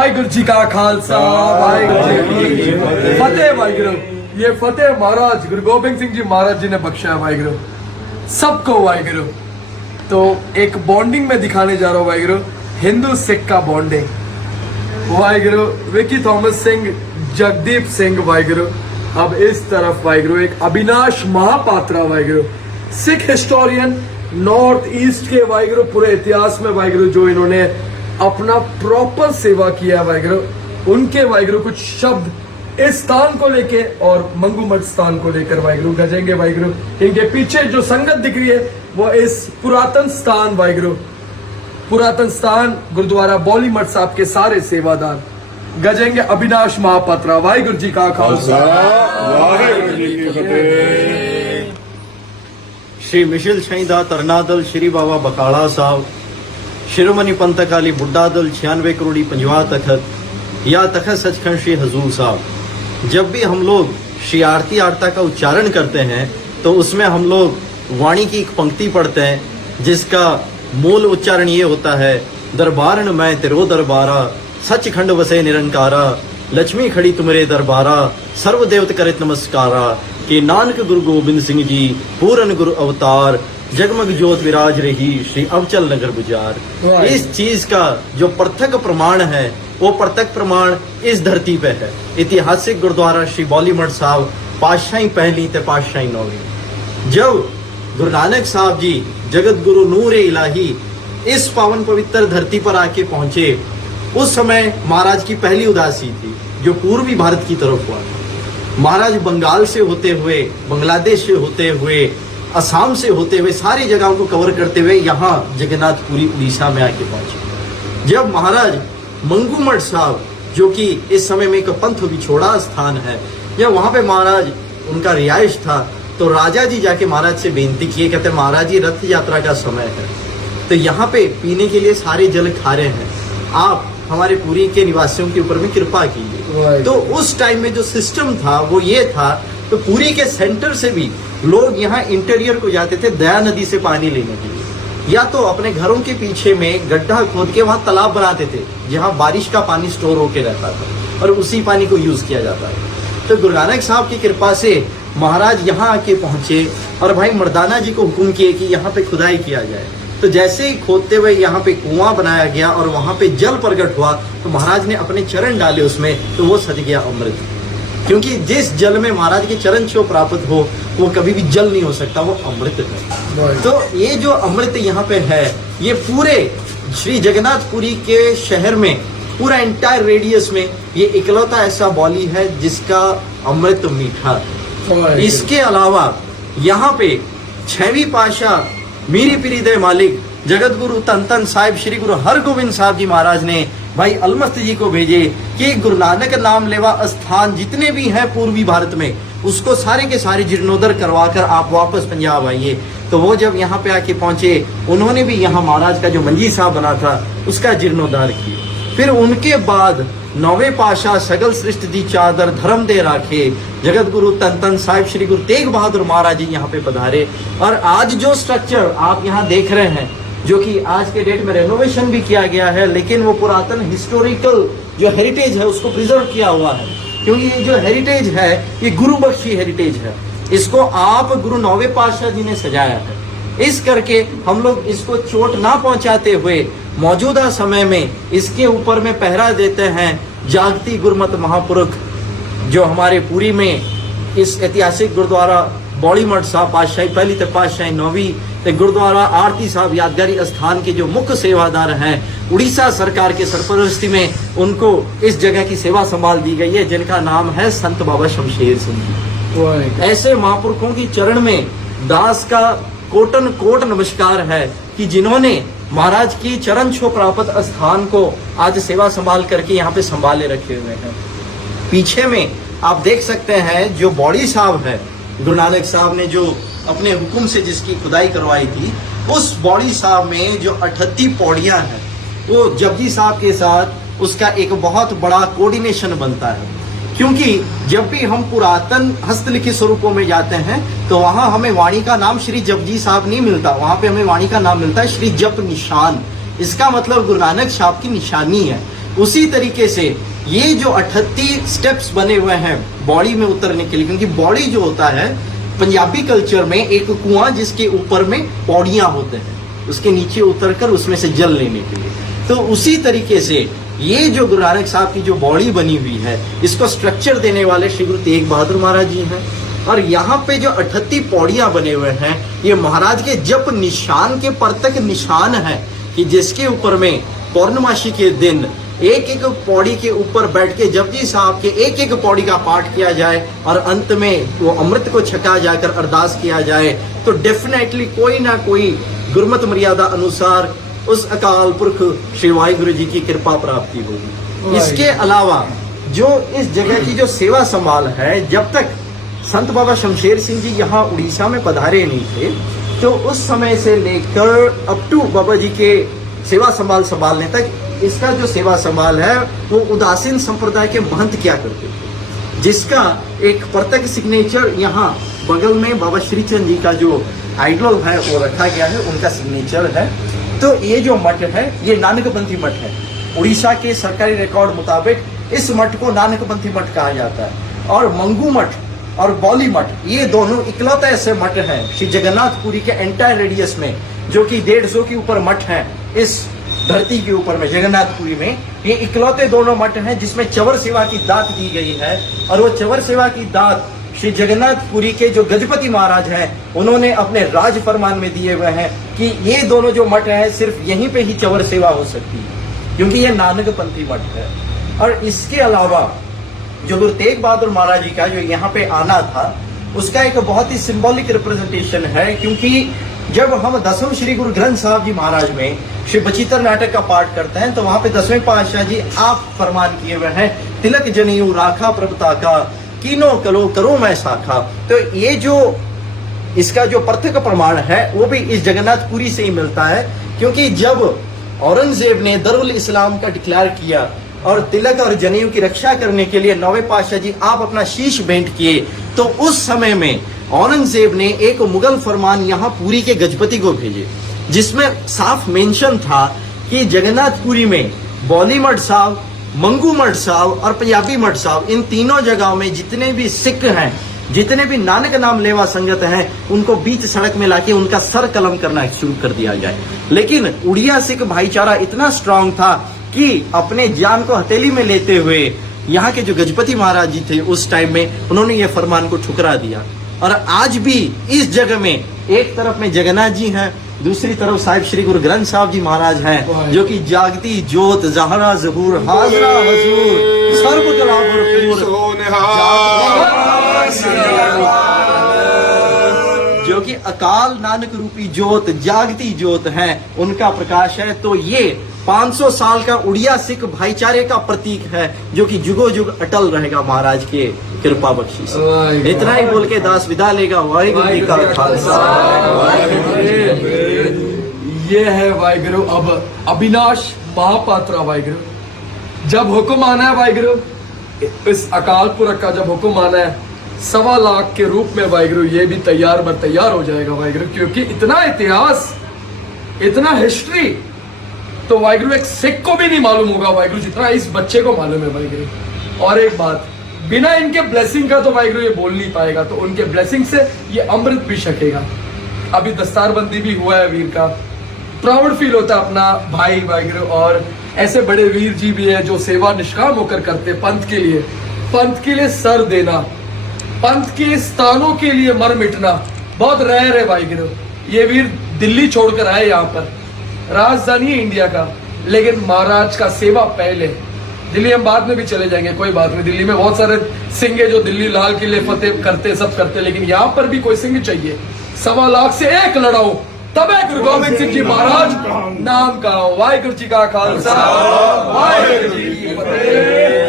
वाहिगुरु जी का खालसा वाहिगुरु जी की फतेह। वाहिगुरु ये फतेह महाराज गुरु गोबिंद सिंह जी महाराज जी ने बख्शा है वाहिगुरु सबको वाहिगुरु। तो एक बॉन्डिंग में दिखाने जा रहा हूँ वाहिगुरु, हिंदू सिख का bonding Waheguru. Vicky Thomas Singh, Jagdeep Singh Waheguru. अब इस तरफ वाहिगुरु एक Avinash Mahapatra Waheguru, Sikh historian north east के वाहिगुरु, पूरे इतिहास में वाहिगुरु जो इन्होंने अपना प्रॉपर सेवा किया है वाहिगुरु, उनके वाहिगुरु कुछ शब्द इस स्थान को लेके और मंगू मठ स्थान को लेकर वाहिगुरु गजेंगे वाहिगुरु। इनके पीछे जो संगत दिख रही है वो इस पुरातन स्थान वाहिगुरु, पुरातन स्थान गुरुद्वारा बौली मठ साहब के सारे सेवादार गजेंगे अविनाश महापात्रा। वाहिगुरु जी का खालसा वाहिगुरु जी की फतेह। श्री मिशिल शहीदा तरनादल श्री बाबा बकाला साहब, शिरोमणि पंथ अकाली बुड्ढा दल 96 करोड़ी 50 तखत या तखत सचखंड श्री हजूर साहब। जब भी हम लोग श्री आरती आरता का उच्चारण करते हैं तो उसमें हम लोग वाणी की एक पंक्ति पढ़ते हैं जिसका मूल उच्चारण ये होता है, दरबारन मैं तेरो दरबारा, सचखंड वसे निरंकारा, लक्ष्मी खड़ी तुमरे दरबारा, सर्व देवत करित नमस्कारा। कि नानक गुरु गोबिंद सिंह जी पूरन गुरु अवतार, जगमग ज्योत विराज रही श्री अवचल नगर गुजार। इस चीज का जो प्रत्यक्ष प्रमाण है वो प्रत्यक्ष प्रमाण इस धरती पे है। ऐतिहासिक गुरुद्वारा श्री बौली मठ साहब पातशाही पहली ते पातशाही नौवीं। जब गुरु नानक साहब जी जगत गुरु नूर इलाही इस पावन पवित्र धरती पर आके पहुंचे, उस समय महाराज की पहली उदासी थी जो पूर्वी भारत की तरफ हुआ। महाराज बंगाल से होते हुए, बांग्लादेश से होते हुए, असम से होते हुए सारी जगहों को कवर करते हुए यहाँ जगन्नाथपुरी उड़ीसा में आके पहुंचे। जब महाराज मंगू मठ साहब जो कि इस समय में एक पंथ बिछोड़ा स्थान है, या वहां पे महाराज उनका रिहाइश था, तो राजा जी जाके महाराज से बेनती किए, कहते महाराज जी रथ यात्रा का समय है तो यहाँ पे पीने के लिए सारे जल खारे हैं, आप हमारे पुरी के निवासियों के ऊपर में कृपा कीजिए। तो उस टाइम में जो सिस्टम था वो ये था, तो पुरी के सेंटर से भी लोग यहाँ इंटीरियर को जाते थे दया नदी से पानी लेने के लिए, या तो अपने घरों के पीछे में गड्ढा खोद के वहाँ तालाब बनाते थे जहाँ बारिश का पानी स्टोर होके रहता था और उसी पानी को यूज किया जाता है। तो गुरु नानक साहब की कृपा से महाराज यहाँ आके पहुंचे और भाई मर्दाना जी को हुक्म किए कि यहाँ पे खुदाई किया जाए। तो जैसे ही खोदते हुए यहाँ पे कुआं बनाया गया और वहां पे जल प्रकट हुआ, तो महाराज ने अपने चरण डाले उसमें, तो वो सज गया अमृत। क्योंकि जिस जल में महाराज के चरण छो प्राप्त हो वो कभी भी जल नहीं हो सकता, वो अमृत है। तो ये जो अमृत यहाँ पे है, ये पूरे श्री जगन्नाथपुरी के शहर में पूरा एंटायर रेडियस में ये इकलौता ऐसा बौली है जिसका अमृत मीठा है। इसके अलावा यहाँ पे 6वीं पातशाह मीरी पीरी दे मालिक जगत गुरु तन तन साहिब श्री गुरु हरगोविंद साहब जी महाराज ने भाई अलमस्त जी को भेजे कि गुरु नानक नाम लेवा स्थान जितने भी हैं पूर्वी भारत में, उसको सारे के सारे जीर्णोद्धार करवा कर आप वापस पंजाब आइए। तो वो जब यहाँ पे आके पहुंचे, उन्होंने भी यहाँ महाराज का जो मंजी साहब बना था उसका जीर्णोद्धार किया। फिर उनके बाद 9वें पातशाह सगल सृष्टि दी चादर धर्म दे राखे जगत गुरु तन तन साहिब श्री गुरु तेग बहादुर महाराज जी यहाँ पे पधारे। और आज जो स्ट्रक्चर आप यहाँ देख रहे हैं, जो कि आज के डेट में रेनोवेशन भी किया गया है, लेकिन वो पुरातन हिस्टोरिकल जो हेरिटेज है उसको प्रिजर्व किया हुआ है। क्योंकि ये जो हेरिटेज है ये गुरु बख्शी हेरिटेज है, इसको आप गुरु 9वें पातशाह जी ने सजाया है। इस करके हम लोग इसको चोट ना पहुंचाते हुए मौजूदा समय में इसके ऊपर में पहरा देते हैं जागती गुरमत महापुरुष जो हमारे पुरी में इस ऐतिहासिक गुरुद्वारा बौली मठ साहब पातशाही पहली ते पातशाही नौवीं ते गुरुद्वारा आरती साहब यादगारी स्थान के जो मुख्य सेवादार हैं, उड़ीसा सरकार के सरपरस्ती में उनको इस जगह की सेवा संभाल दी गई है, जिनका नाम है संत बाबा शमशेर सिंह जी। ऐसे महापुरुषों की चरण में दास का कोटन कोट नमस्कार है कि जिन्होंने महाराज की चरण छो प्राप्त स्थान को आज सेवा संभाल करके यहाँ पे संभाले रखे हुए हैं। पीछे में आप देख सकते हैं जो बौड़ी साहब है, गुरु नानक साहब ने जो अपने हुक्म से जिसकी खुदाई करवाई थी, उस बौड़ी साहब में जो 38 पौड़ियां हैं वो जपजी साहब के साथ उसका एक बहुत बड़ा कोऑर्डिनेशन बनता है। क्योंकि जब भी हम पुरातन हस्तलिखित स्वरूपों में जाते हैं तो वहां हमें वाणी का नाम श्री जपजी साहब नहीं मिलता, वहां पे हमें वाणी का नाम मिलता है श्री जप निशान। इसका मतलब गुरु नानक साहब की निशानी है। उसी तरीके से ये जो 38 स्टेप्स बने हुए हैं बॉडी में उतरने के लिए, क्योंकि बॉडी जो होता है पंजाबी कल्चर में एक कुआं जिसके ऊपर में पौड़ियां होते हैं, उसके नीचे उतरकर उसमें से जल लेने के लिए। तो उसी तरीके से ये जो गुरु नानक साहब की जो बॉडी बनी हुई है, इसको स्ट्रक्चर देने वाले श्री गुरु तेग बहादुर महाराज जी हैं। और यहाँ पे जो 38 पौड़ियां बने हुए हैं, ये महाराज के जप निशान के परतक निशान है कि जिसके ऊपर में पौर्णमासी के दिन एक एक पौड़ी के ऊपर बैठ के जपजी साहब के एक एक पौड़ी का पाठ किया जाए और अंत में वो अमृत को छका जाकर अरदास किया जाए, तो डेफिनेटली कोई ना कोई गुरमत मर्यादा अनुसार उस अकाल पुरख श्री वाहिगुरु जी की कृपा प्राप्ति होगी। इसके अलावा जो इस जगह की जो सेवा संभाल है, जब तक संत बाबा शमशेर सिंह जी यहाँ उड़ीसा में पधारे नहीं थे, तो उस समय से लेकर अप टू बाबा जी के सेवा संभाल संभालने तक इसका जो सेवा संभाल है वो उदासीन संप्रदाय के महंत क्या करते थे, जिसका एक प्रत्यक्ष सिग्नेचर यहाँ बगल में बाबा श्रीचंद जी का जो आइडल है वो रखा गया है, उनका सिग्नेचर है। तो ये जो मठ है ये नानकपंथी मठ है। उड़ीसा के सरकारी रिकॉर्ड मुताबिक इस मठ को नानकपंथी मठ कहा जाता है। और मंगू मठ और बौली मठ, ये दोनों इकलौते ऐसे मठ हैं श्री जगन्नाथपुरी के एंटायर रेडियस में, जो कि 150 के ऊपर मठ हैं इस धरती के ऊपर में जगन्नाथपुरी में। ये इकलौते दोनों मठ हैं जिसमें चवर सेवा की दात दी गई है। और वो चवर सेवा की दात श्री जगन्नाथपुरी के जो गजपति महाराज हैं उन्होंने अपने राज फरमान में दिए हुए हैं कि ये दोनों जो मठ हैं सिर्फ यहीं पे ही चवर सेवा हो सकती है, क्योंकि ये नानकपंथी मठ है। और इसके अलावा जो गुरु तेग बहादुर महाराज जी का जो यहाँ पे आना था, उसका एक बहुत ही सिंबॉलिक रिप्रेजेंटेशन है, क्योंकि जब हम दसम श्री गुरु ग्रंथ साहब जी महाराज में श्री बचित्र नाटक का पाठ करते हैं, तो वहां पे 10वें पातशाह जी आप फरमान किए हुए हैं, तिलक जनेऊ राखा प्रभुता का, कीनो कलो करो मैं साखा। तो ये जो इसका जो प्रत्यक्ष प्रमाण है वो भी इस जगन्नाथपुरी से ही मिलता है, क्योंकि जब औरंगजेब ने दरुल इस्लाम का डिक्लेयर किया और तिलक और जनेऊ की रक्षा करने के लिए 9वें पातशाह जी आप अपना शीश भेंट किए, तो उस समय में औरंगजेब ने एक मुगल फरमान यहाँ पुरी के गजपति को भेजे, जिसमें साफ मेंशन था कि जगन्नाथपुरी में बौली मठ साहब, मंगू मठ साहब और पंजाबी मठ साहब, इन तीनों जगहों में जितने भी सिख हैं, जितने भी नानक नाम लेवा संगत हैं, उनको बीच सड़क में लाके उनका सर कलम करना शुरू कर दिया जाए। लेकिन उड़िया सिख भाईचारा इतना स्ट्रांग था कि अपने जान को हथेली में लेते हुए यहाँ के जो गजपति महाराज जी थे उस टाइम में, उन्होंने ये फरमान को ठुकरा दिया। और आज भी इस जगह में एक तरफ में जगन्नाथ जी हैं, दूसरी तरफ साहिब श्री गुरु ग्रंथ साहब जी महाराज हैं, जो कि जागती जोत जहरा जहूर हाजरा हजूर सर्व कला भरपूर, जो कि अकाल नानक रूपी जोत जागती जोत है, उनका प्रकाश है। तो ये 500 साल का उड़िया सिख भाईचारे का प्रतीक है, जो कि जुगो जुग अटल रहेगा महाराज के कृपा बख्शी से। इतना ही बोल के दास विदा लेगा। वाहिगुरु जी का खालसा। ये है वाहिगुरु अब अविनाश महापात्रा वाहिगुरु। जब हुक्म आना है वाहिगुरु, इस अकाल पुरख का जब हुक्म आना है 1.25 लाख के रूप में वाहिगुरु, ये भी तैयार बर तैयार हो जाएगा वाहिगुरु, क्योंकि इतना इतिहास, इतना हिस्ट्री तो वाहिगुरु एक सिख को भी नहीं मालूम होगा वाहिगुरु, जितना इस बच्चे को मालूम है वाहिगुरु। और एक बात, बिना इनके ब्लेसिंग का तो वाहिगुरु ये बोल नहीं पाएगा, तो उनके ब्लेसिंग से ये अमृत भी छकेगा। अभी दस्तारबंदी भी हुआ है वीर का, प्राउड फील होता है अपना भाई वाहिगुरु। और ऐसे बड़े वीर जी भी है जो सेवा निष्काम होकर करते पंथ के लिए सर देना, पंथ के स्थानों के लिए मर मिटना बहुत रेयर है वाहिगुरु। ये वीर दिल्ली छोड़कर आए यहाँ पर, राजधानी है इंडिया का, लेकिन महाराज का सेवा पहले। दिल्ली हम बाद में भी चले जाएंगे, कोई बात नहीं, दिल्ली में बहुत सारे सिंह है जो दिल्ली लाल किले फतेह करते सब करते, लेकिन यहाँ पर भी कोई सिंह चाहिए। 1.25 लाख से एक लड़ाओ, तब है गुरु गोबिंद सिंह जी महाराज नाम का। वाहिगुरु जी का खालसा, वाहिगुरु जी की फतेह।